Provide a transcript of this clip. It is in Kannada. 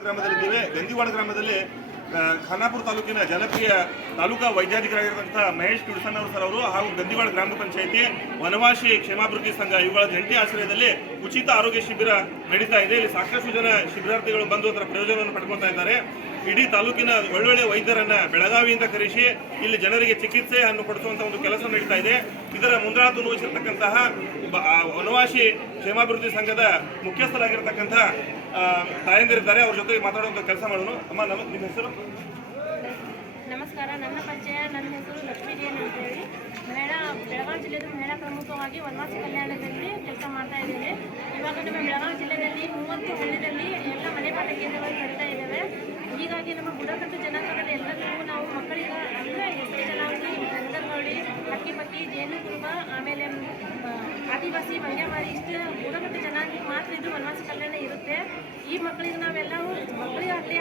ಗ್ರಾಮದಲ್ಲಿದ್ದೇವೆ. ಗಂದಿವಾಡ ಗ್ರಾಮದಲ್ಲಿ ಖಾನಾಪುರ ತಾಲೂಕಿನ ಜನಪ್ರಿಯ ತಾಲೂಕಾ ವೈದ್ಯಾಧಿಕಾರಿಯಾಗಿರ್ತಕ್ಕಂಥ ಮಹೇಶ್ ತುಳಸಣ್ಣವರು ಸರ್ ಅವರು ಹಾಗೂ ಗಂದಿವಾಡ ಗ್ರಾಮ ಪಂಚಾಯಿತಿ ವನವಾಸಿ ಕ್ಷೇಮಾಭಿವೃದ್ಧಿ ಸಂಘ ಇವುಗಳ ಜಂಟಿ ಆಶ್ರಯದಲ್ಲಿ ಉಚಿತ ಆರೋಗ್ಯ ಶಿಬಿರ ನಡೀತಾ ಇದೆ. ಇಲ್ಲಿ ಸಾಕಷ್ಟು ಜನ ಶಿಬಿರಾರ್ಥಿಗಳು ಬಂದು ಅದರ ಪ್ರಯೋಜನವನ್ನು ಪಡ್ಕೊಳ್ತಾ ಇದ್ದಾರೆ. ಇಡೀ ತಾಲೂಕಿನ ಒಳ್ಳೊಳ್ಳೆ ವೈದ್ಯರನ್ನ ಬೆಳಗಾವಿಯಿಂದ ಕರೆಸಿ ಇಲ್ಲಿ ಜನರಿಗೆ ಚಿಕಿತ್ಸೆ ಅನ್ನು ಕೊಡಿಸುವಂತ ಒಂದು ಕೆಲಸ ನಡೀತಾ ಇದೆ. ಇದರ ಮುಂದಾಳತ್ವ ವಹಿಸಿರ್ತಕ್ಕಂತಹ ವನವಾಸಿ ಕ್ಷೇಮಾಭಿವೃದ್ಧಿ ಸಂಘದ ಮುಖ್ಯಸ್ಥರಾಗಿರ್ತಕ್ಕಂಥ ಆ, ತಾಯಂದಿರಿದ್ದಾರೆ, ಅವ್ರ ಜೊತೆ ಮಾತಾಡುವಂತ ಕೆಲಸ ಮಾಡೋಣ. ಅಮ್ಮ ನಮ್ಮ ನಿಮ್ಮ ಹೆಸರು? ನಮಸ್ಕಾರ, ನನ್ನ ಪರಿಚಯ, ನನ್ನ ಹೆಸರು ಲಕ್ಷ್ಮೀ ಅಂತ ಹೇಳಿ ಮಹಿಳಾ ಬೆಳಗಾವಿ ಜಿಲ್ಲೆಯ ಮಹಿಳಾ ಪ್ರಮುಖವಾಗಿ ವನವಾಸಿ ಕಲ್ಯಾಣದಲ್ಲಿ ಕೆಲಸ ಮಾಡ್ತಾ ಇದ್ದೇವೆ. ಇವಾಗ ನಮ್ಮ ಬೆಳಗಾವಿ ಜಿಲ್ಲೆಯಲ್ಲಿ ಮೂವತ್ತು ಹಳ್ಳಿಯಲ್ಲಿ ಎಲ್ಲ ಮನೆ ಪಾಠ ಕೇಂದ್ರಗಳು ನಡೀತಾ ಇದ್ದೇವೆ. ಹೀಗಾಗಿ ನಮ್ಮ ಬುಡಕಟ್ಟು ಜನಾಂಗದಲ್ಲಿ ಎಲ್ಲರಿಗೂ ನಾವು ಮಕ್ಕಳಿಗೆ ಅಂದರೆ ಎಷ್ಟೇ ಚೆನ್ನಾಗಿ ಅಂಗನವಾಡಿ ಹಕ್ಕಿ ಪಕ್ಕಿ ಜೇನು ಕುರುಬ ಆಮೇಲೆ ಆದಿವಾಸಿ ಬಂಗ್ಯಾಮಾರಿ ಇಷ್ಟು ಬುಡಕಟ್ಟು ಜನಾಂಗಕ್ಕೆ ಮಕ್ಕಳಿಗೆ ನಾವೆಲ್ಲವೂ ಮಕ್ಕಳಿಗೆ ಆಗಲಿ